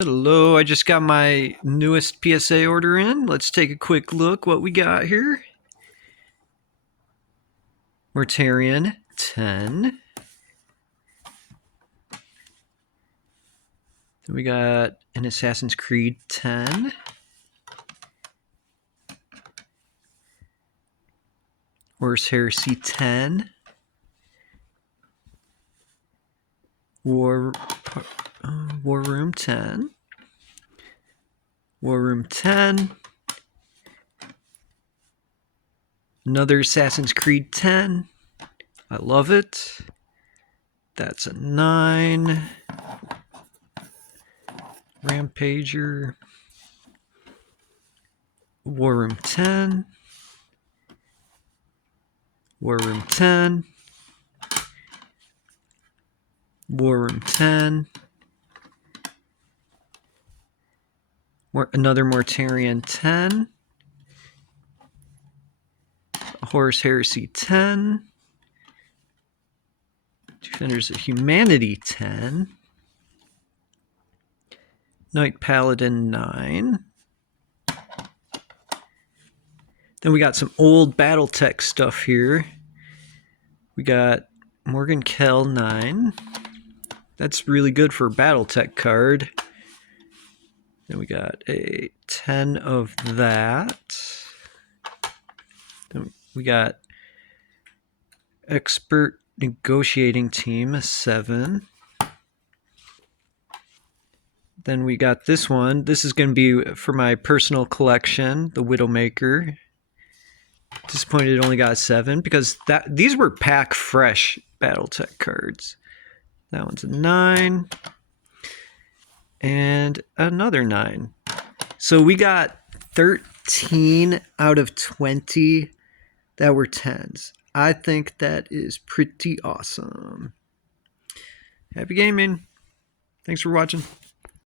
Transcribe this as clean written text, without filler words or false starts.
Hello, I just got my newest PSA order in. Let's take a quick look what we got here. Mortarion 10. Then we got an Assassin's Creed 10. Horus Heresy 10. War Room 10. War Room 10. Another Assassin's Creed 10. I love it. That's a 9. Rampager. War Room 10. War Room 10. War Room 10. Another Mortarion 10. Horus Heresy 10. Defenders of Humanity 10. Knight Paladin 9. Then we got some old Battletech stuff here. We got Morgan Kell 9. That's really good for a Battletech card. Then we got a 10 of that. Then we got Expert Negotiating Team, a 7. Then we got this one. This is going to be for my personal collection, the Widowmaker. Disappointed it only got a 7 because these were pack fresh Battletech cards. That one's a 9. And another 9. So we got 13 out of 20 that were 10s. I think that is pretty awesome. Happy gaming. Thanks for watching.